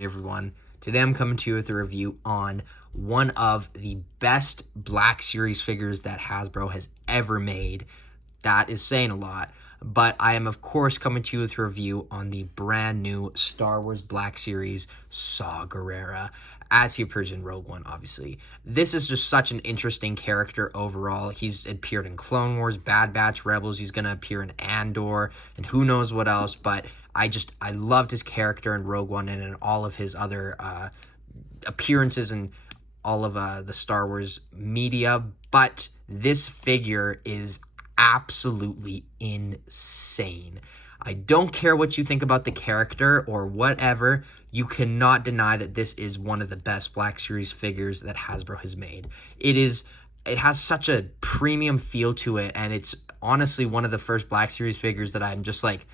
Hey everyone, today I'm coming to you with a review on one of the best Black Series figures that Hasbro has ever made. That is saying a lot, but I am of course coming to you with a review on the brand new Star Wars Black Series Saw Gerrera, as he appears in Rogue One, obviously. This is just such an interesting character overall. He's appeared in Clone Wars, Bad Batch, Rebels, he's going to appear in Andor, and who knows what else, but I loved his character in Rogue One and in all of his other appearances in all of the Star Wars media, but this figure is absolutely insane. I don't care what you think about the character or whatever, you cannot deny that this is one of the best Black Series figures that Hasbro has made. It has such a premium feel to it, and it's honestly one of the first Black Series figures that I'm just like,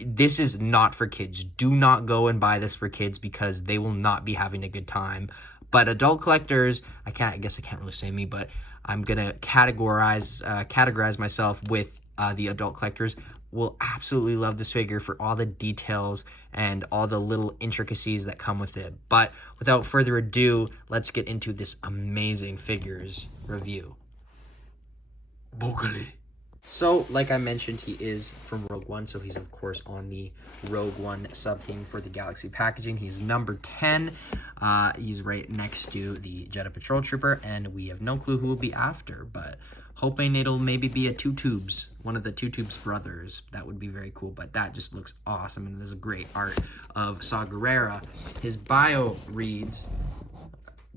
this is not for kids. Do not go and buy this for kids because they will not be having a good time. But adult collectors, I guess I can't really say me, but I'm gonna categorize myself with the adult collectors, will absolutely love this figure for all the details and all the little intricacies that come with it. But without further ado, let's get into this amazing figures review. Bogally. So, like I mentioned, he is from Rogue One, so he's, of course, on the Rogue One sub-theme for the Galaxy packaging. He's number 10. He's right next to the Jedi Patrol Trooper, and we have no clue who will be after, but hoping it'll maybe be a Two Tubes, one of the Two Tubes brothers. That would be very cool, but that just looks awesome, and there's a great art of Saw Gerrera. His bio reads,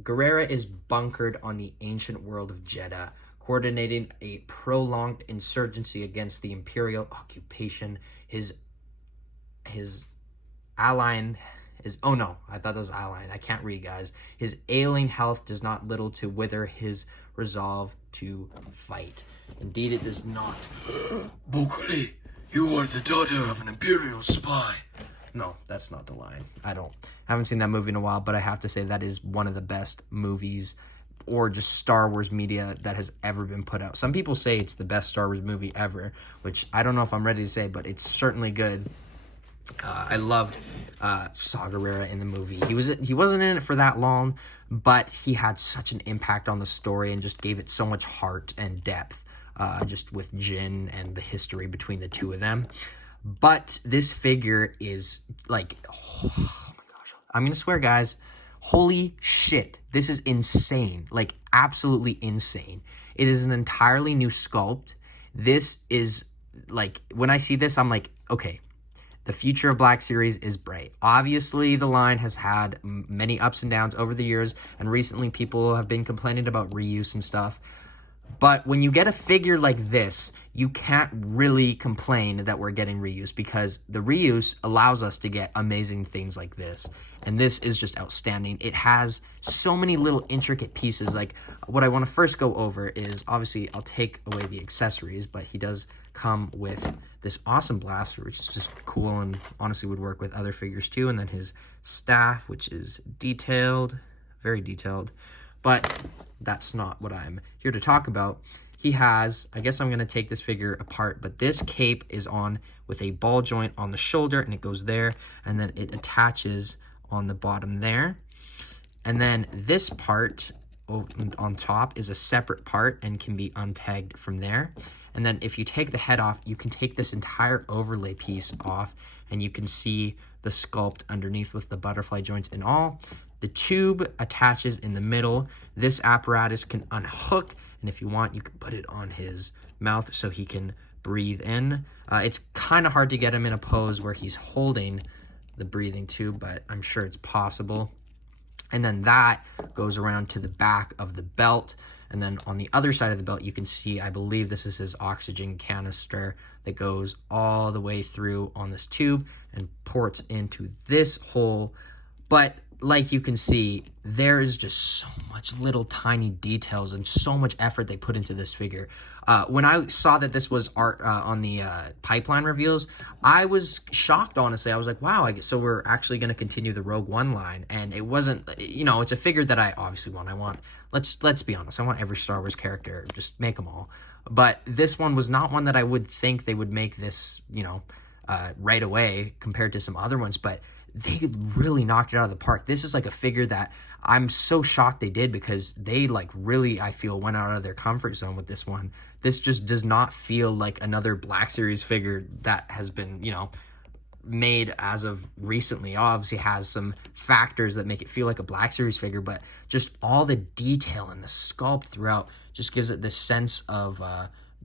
Gerrera is bunkered on the ancient world of Jedha, coordinating a prolonged insurgency against the Imperial occupation. His alien is, oh no, I thought that was alien. I can't read, guys. His ailing health does not little to wither his resolve to fight. Indeed, it does not. Bogally, you are the daughter of an Imperial spy. No, that's not the line. I haven't seen that movie in a while, but I have to say that is one of the best movies or just Star Wars media that has ever been put out. Some people say it's the best Star Wars movie ever, which I don't know if I'm ready to say, but it's certainly good. I loved Saw Gerrera in the movie. He wasn't in it for that long, but he had such an impact on the story and just gave it so much heart and depth, just with Jyn and the history between the two of them. But this figure is like, oh my gosh, I'm gonna swear, guys. Holy shit, this is insane, like absolutely insane. It is an entirely new sculpt. This is like, when I see this, I'm like, okay, the future of Black Series is bright. Obviously, the line has had many ups and downs over the years, and recently people have been complaining about reuse and stuff. But when you get a figure like this, you can't really complain that we're getting reuse, because the reuse allows us to get amazing things like this. And this is just outstanding. It has so many little intricate pieces. Like, what I want to first go over is, obviously, I'll take away the accessories, but he does come with this awesome blaster, which is just cool and honestly would work with other figures too. And then his staff, which is detailed, very detailed. But that's not what I'm here to talk about. He has, I guess I'm going to take this figure apart, but this cape is on with a ball joint on the shoulder, and it goes there, and then it attaches on the bottom there. And then this part on top is a separate part and can be unpegged from there. And then if you take the head off, you can take this entire overlay piece off, and you can see the sculpt underneath with the butterfly joints and all. The tube attaches in the middle. This apparatus can unhook, and if you want, you can put it on his mouth so he can breathe in. It's kind of hard to get him in a pose where he's holding the breathing tube, but I'm sure it's possible. And then that goes around to the back of the belt. And then on the other side of the belt, you can see, I believe this is his oxygen canister that goes all the way through on this tube and ports into this hole. But like you can see, there is just so much little tiny details and so much effort they put into this figure. When I saw that this was art on the pipeline reveals, I was shocked, honestly. I was like, wow, I guess so we're actually going to continue the Rogue One line. And it wasn't, you know, it's a figure that I obviously want. Let's be honest, I want every Star Wars character, just make them all. But this one was not one that I would think they would make this, you know, right away compared to some other ones. But they really knocked it out of the park. This is like a figure that I'm so shocked they did, because they like really, I feel, went out of their comfort zone with this one. This just does not feel like another Black Series figure that has been, you know, made as of recently. Obviously has some factors that make it feel like a Black Series figure, but just all the detail and the sculpt throughout just gives it this sense of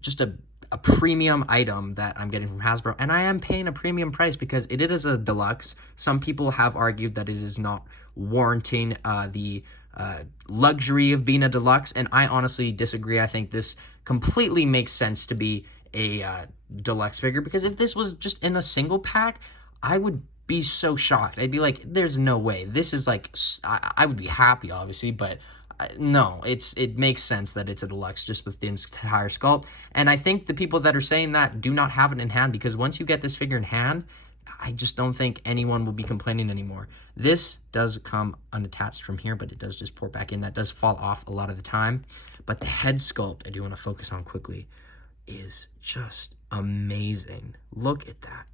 just a premium item that I'm getting from Hasbro. And I am paying a premium price because it is a deluxe. Some people have argued that it is not warranting the luxury of being a deluxe, and I honestly disagree. I think this completely makes sense to be a deluxe figure, because if this was just in a single pack, I would be so shocked. I'd be like, there's no way. This is like, I would be happy, obviously, but no, it makes sense that it's a deluxe just with the entire sculpt. And I think the people that are saying that do not have it in hand, because once you get this figure in hand, I just don't think anyone will be complaining anymore. This does come unattached from here, but it does just pour back in. That does fall off a lot of the time. But the head sculpt I do want to focus on quickly is just amazing. Look at that.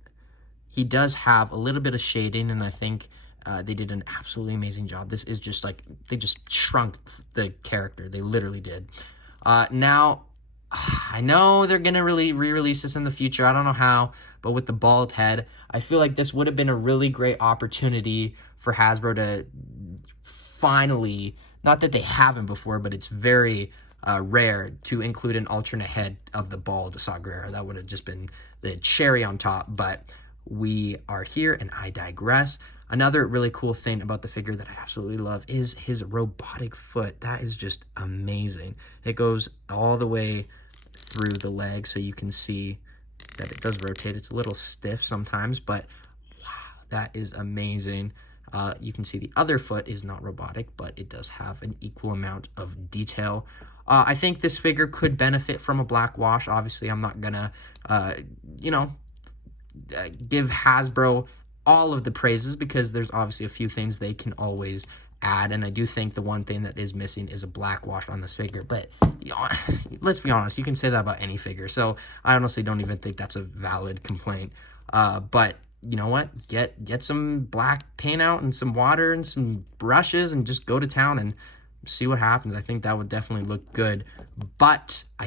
He does have a little bit of shading, and I think they did an absolutely amazing job. This is just like, they just shrunk the character. They literally did. Now, I know they're going to re-release this in the future. I don't know how, but with the bald head, I feel like this would have been a really great opportunity for Hasbro to finally, not that they haven't before, but it's very rare to include an alternate head of the bald Saw Gerrera. That would have just been the cherry on top, but we are here, and I digress. Another really cool thing about the figure that I absolutely love is his robotic foot. That is just amazing. It goes all the way through the leg, so you can see that it does rotate. It's a little stiff sometimes, but wow, that is amazing. You can see the other foot is not robotic, but it does have an equal amount of detail. I think this figure could benefit from a black wash. Obviously, I'm not gonna, give Hasbro all of the praises, because there's obviously a few things they can always add, and I do think the one thing that is missing is a black wash on this figure. But let's be honest, you can say that about any figure, so I honestly don't even think that's a valid complaint. But you know what, get some black paint out and some water and some brushes and just go to town and see what happens. I think that would definitely look good. But I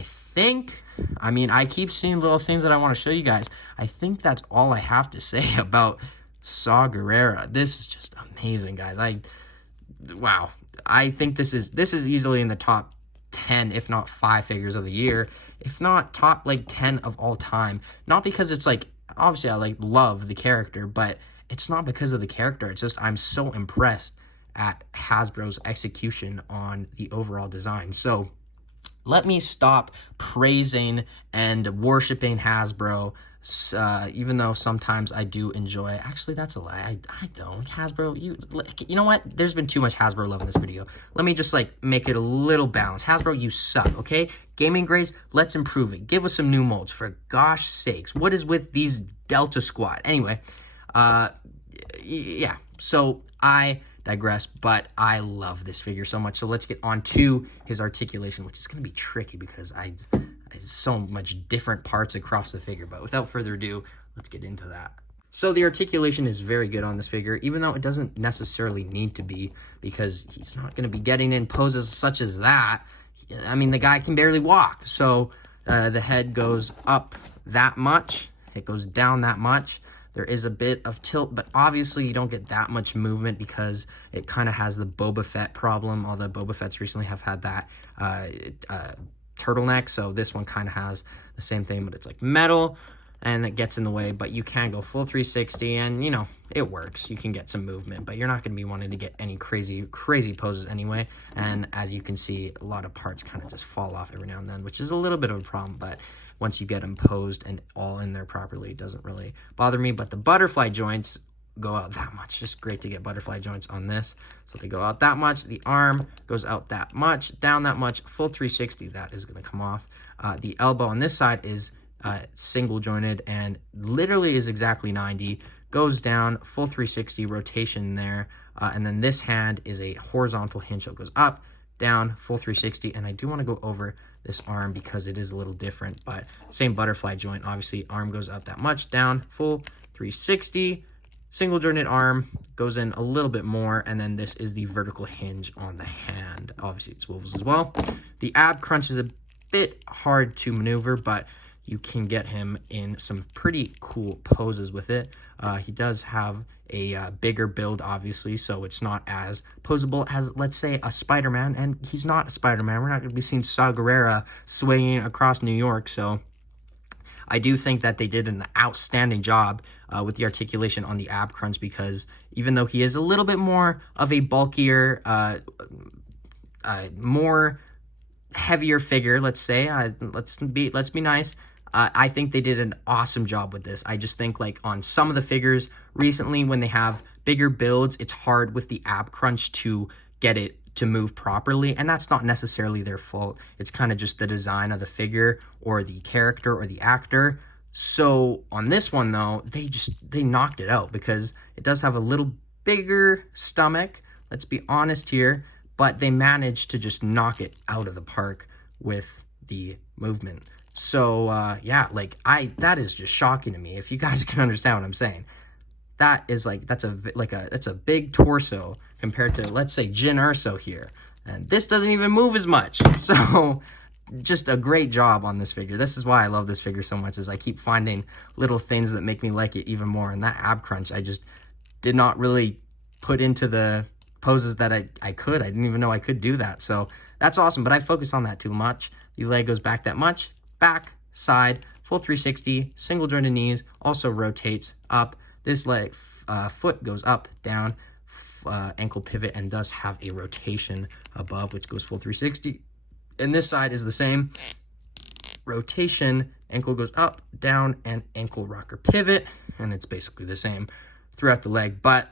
keep seeing little things that I want to show you guys. I think that's all I have to say about Saw Gerrera. This is just amazing, guys. Wow. I think this is easily in the top 10, if not 5 figures of the year, if not top like 10 of all time. Not because it's like, obviously I like love the character, but it's not because of the character. It's just I'm so impressed at Hasbro's execution on the overall design. So let me stop praising and worshiping Hasbro, even though sometimes I do enjoy. Actually, that's a lie. I don't. Hasbro, you know what? There's been too much Hasbro love in this video. Let me just like make it a little balanced. Hasbro, you suck, okay? Gaming grades, let's improve it. Give us some new molds, for gosh sakes. What is with these Delta Squad? Anyway, yeah. So I digress, but I love this figure so much. So let's get on to his articulation, which is going to be tricky because there's so much different parts across the figure. But without further ado, let's get into that. So the articulation is very good on this figure, even though it doesn't necessarily need to be, because he's not going to be getting in poses such as that. I mean, the guy can barely walk. So the head goes up that much. It goes down that much. There is a bit of tilt, but obviously you don't get that much movement because it kind of has the Boba Fett problem. All the Boba Fetts recently have had that turtleneck, so this one kind of has the same thing, but it's like metal, and it gets in the way, but you can go full 360, and, you know, it works. You can get some movement, but you're not going to be wanting to get any crazy poses anyway, and as you can see, a lot of parts kind of just fall off every now and then, which is a little bit of a problem, but once you get them posed and all in there properly, it doesn't really bother me. But the butterfly joints go out that much. Just great to get butterfly joints on this. So they go out that much. The arm goes out that much, down that much, full 360. That is going to come off. The elbow on this side is single jointed and literally is exactly 90. Goes down, full 360 rotation there. And then this hand is a horizontal hinge. So it goes up, down, full 360. And I do want to go over this arm because it is a little different, but same butterfly joint. Obviously, arm goes up that much, down, full 360, single jointed arm, goes in a little bit more, and then this is the vertical hinge on the hand. Obviously, it swivels as well. The ab crunch is a bit hard to maneuver, but you can get him in some pretty cool poses with it. He does have a bigger build, obviously, so it's not as posable as, let's say, a Spider-Man, and he's not a Spider-Man. We're not going to be seeing Gerrera swinging across New York, so I do think that they did an outstanding job with the articulation on the ab crunch, because even though he is a little bit more of a bulkier, more heavier figure, let's say, let's be nice, I think they did an awesome job with this. I just think, like, on some of the figures recently, when they have bigger builds, it's hard with the ab crunch to get it to move properly, and that's not necessarily their fault. It's kind of just the design of the figure or the character or the actor. So on this one, though, they knocked it out, because it does have a little bigger stomach, let's be honest here, but they managed to just knock it out of the park with the movement. So yeah, like, that is just shocking to me, if you guys can understand what I'm saying. That is that's a big torso compared to, let's say, Jyn Erso here, and this doesn't even move as much. So just a great job on this figure. This is why I love this figure so much, is I keep finding little things that make me like it even more. And that ab crunch, I just did not really put into the poses that I could. I didn't even know I could do that. So that's awesome, but I focus on that too much. The leg goes back that much, back, side, full 360, single jointed knees, also rotates up. This leg, foot goes up, down, ankle pivot, and does have a rotation above, which goes full 360. And this side is the same. Rotation, ankle goes up, down, and ankle rocker pivot. And it's basically the same throughout the leg. But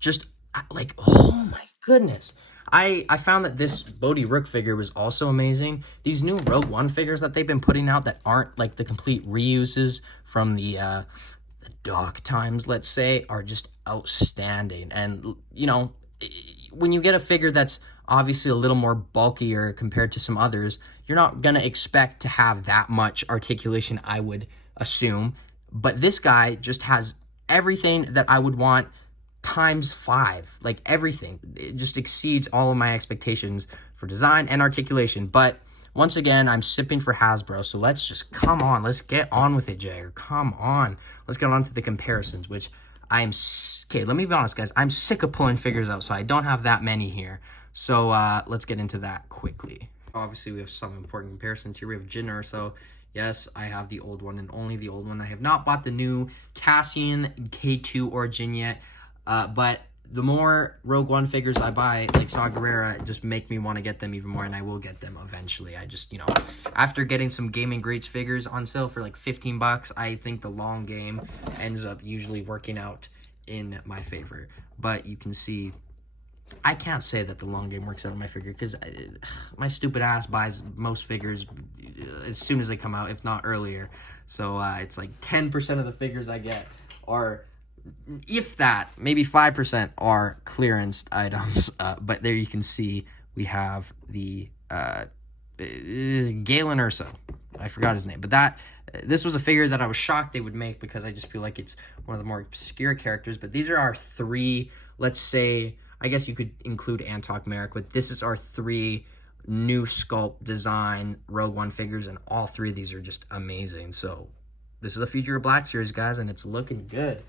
just, like, oh my goodness. I found that this Bodhi Rook figure was also amazing. These new Rogue One figures that they've been putting out that aren't, like, the complete reuses from the Doc times, let's say, are just outstanding. And, you know, when you get a figure that's obviously a little more bulkier compared to some others, you're not going to expect to have that much articulation, I would assume. But this guy just has everything that I would want times 5. Like, everything. It just exceeds all of my expectations for design and articulation. But once again, I'm sipping for Hasbro, so let's just, come on, let's get on with it, Jagger. Come on. Let's get on to the comparisons, which okay, let me be honest, guys. I'm sick of pulling figures out, so I don't have that many here. So let's get into that quickly. Obviously, we have some important comparisons here. We have Jyn Erso. Yes, I have the old one and only the old one. I have not bought the new Cassian K2 or Jyn yet, but the more Rogue One figures I buy, like Saw Gerrera, just make me want to get them even more, and I will get them eventually. I just, you know, after getting some Gaming Greats figures on sale for like 15 bucks, I think the long game ends up usually working out in my favor. But you can see, I can't say that the long game works out in my figure, because my stupid ass buys most figures as soon as they come out, if not earlier. So it's like 10% of the figures I get are, if that, maybe 5% are clearance items. But there you can see we have the Galen Erso. I forgot his name. But this was a figure that I was shocked they would make, because I just feel like it's one of the more obscure characters. But these are our 3, let's say, I guess you could include Antok Merrick, but this is our 3 new Sculpt design Rogue One figures, and all 3 of these are just amazing. So this is the Future of Black series, guys, and it's looking good.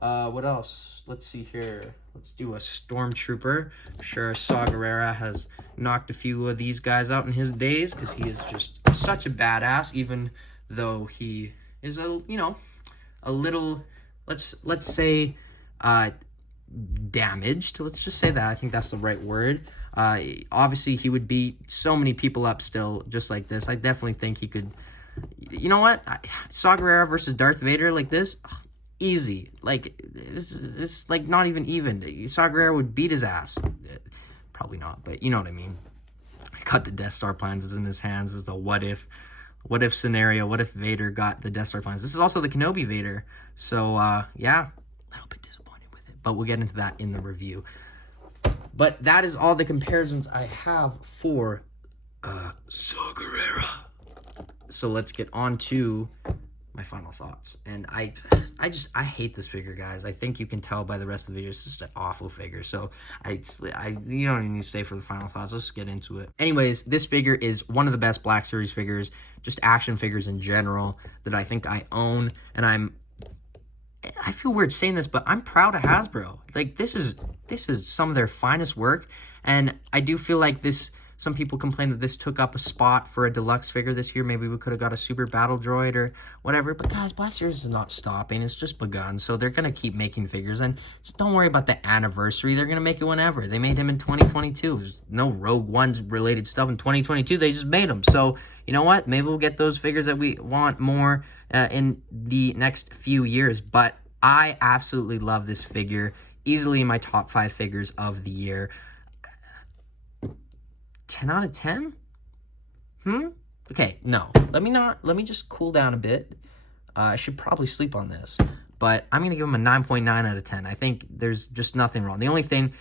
What else? Let's see here. Let's do a Stormtrooper. I'm sure Saw Gerrera has knocked a few of these guys out in his days, because he is just such a badass, even though he is a little, let's say, damaged. Let's just say that. I think that's the right word. Obviously, he would beat so many people up still, just like this. I definitely think he could. You know what? Saw Gerrera versus Darth Vader like this, easy. Like, it's like not even. Saw Gerrera would beat his ass. Probably not, but you know what I mean. Got the Death Star plans in his hands. This is the what if scenario. What if Vader got the Death Star plans? This is also the Kenobi Vader. So yeah, a little bit disappointed with it, but we'll get into that in the review. But that is all the comparisons I have for Saw Gerrera. So let's get on to my final thoughts. And I hate this figure, guys. I think you can tell by the rest of the video. It's just an awful figure. So you don't even need to stay for the final thoughts. Let's get into it. Anyways, this figure is one of the best Black Series figures, just action figures in general, that I think I own. And I feel weird saying this, but I'm proud of Hasbro. Like, this is some of their finest work. And I do feel like this, some people complain that this took up a spot for a deluxe figure this year. Maybe we could have got a Super Battle Droid or whatever. But guys, Black Series is not stopping. It's just begun. So they're going to keep making figures. And just don't worry about the anniversary. They're going to make it whenever. They made him in 2022. There's no Rogue One related stuff in 2022. They just made them. So, you know what? Maybe we'll get those figures that we want more in the next few years. But I absolutely love this figure. Easily in my top 5 figures of the year. 10 out of 10? Okay, no. Let me just cool down a bit. I should probably sleep on this. But I'm going to give him a 9.9 out of 10. I think there's just nothing wrong. The only thing,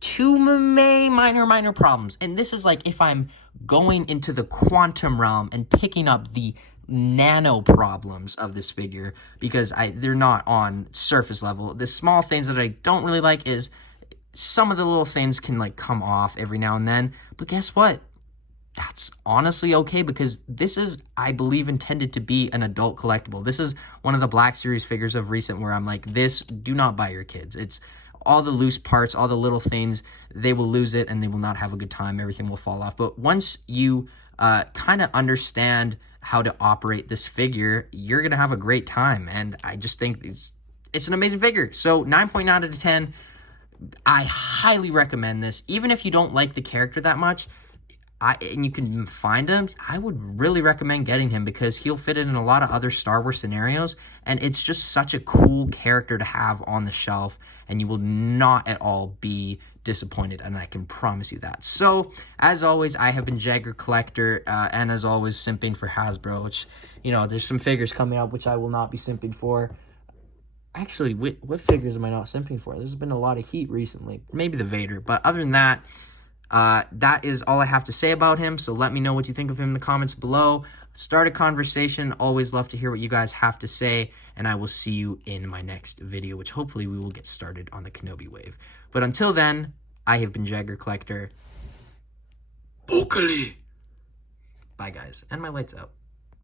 two minor problems. And this is like if I'm going into the quantum realm and picking up the nano problems of this figure, because they're not on surface level. The small things that I don't really like is some of the little things can like come off every now and then, but guess what? That's honestly okay, because this is, I believe, intended to be an adult collectible. This is one of the Black Series figures of recent where I'm like, this, do not buy your kids. It's all the loose parts, all the little things, they will lose it and they will not have a good time. Everything will fall off. But once you kind of understand how to operate this figure, you're going to have a great time. And I just think it's an amazing figure. So 9.9 out of 10. I highly recommend this. Even if you don't like the character that much, and you can find him, I would really recommend getting him, because he'll fit in a lot of other Star Wars scenarios, and it's just such a cool character to have on the shelf, and you will not at all be disappointed, and I can promise you that. So, as always, I have been Jagger Collector, and as always, simping for Hasbro, which, you know, there's some figures coming up which I will not be simping for. Actually, what figures am I not simping for? There's been a lot of heat recently. Maybe the Vader. But other than that, that is all I have to say about him. So let me know what you think of him in the comments below. Start a conversation. Always love to hear what you guys have to say. And I will see you in my next video, which hopefully we will get started on the Kenobi wave. But until then, I have been Jagger Collector. Vocally. Bye, guys. And my light's out.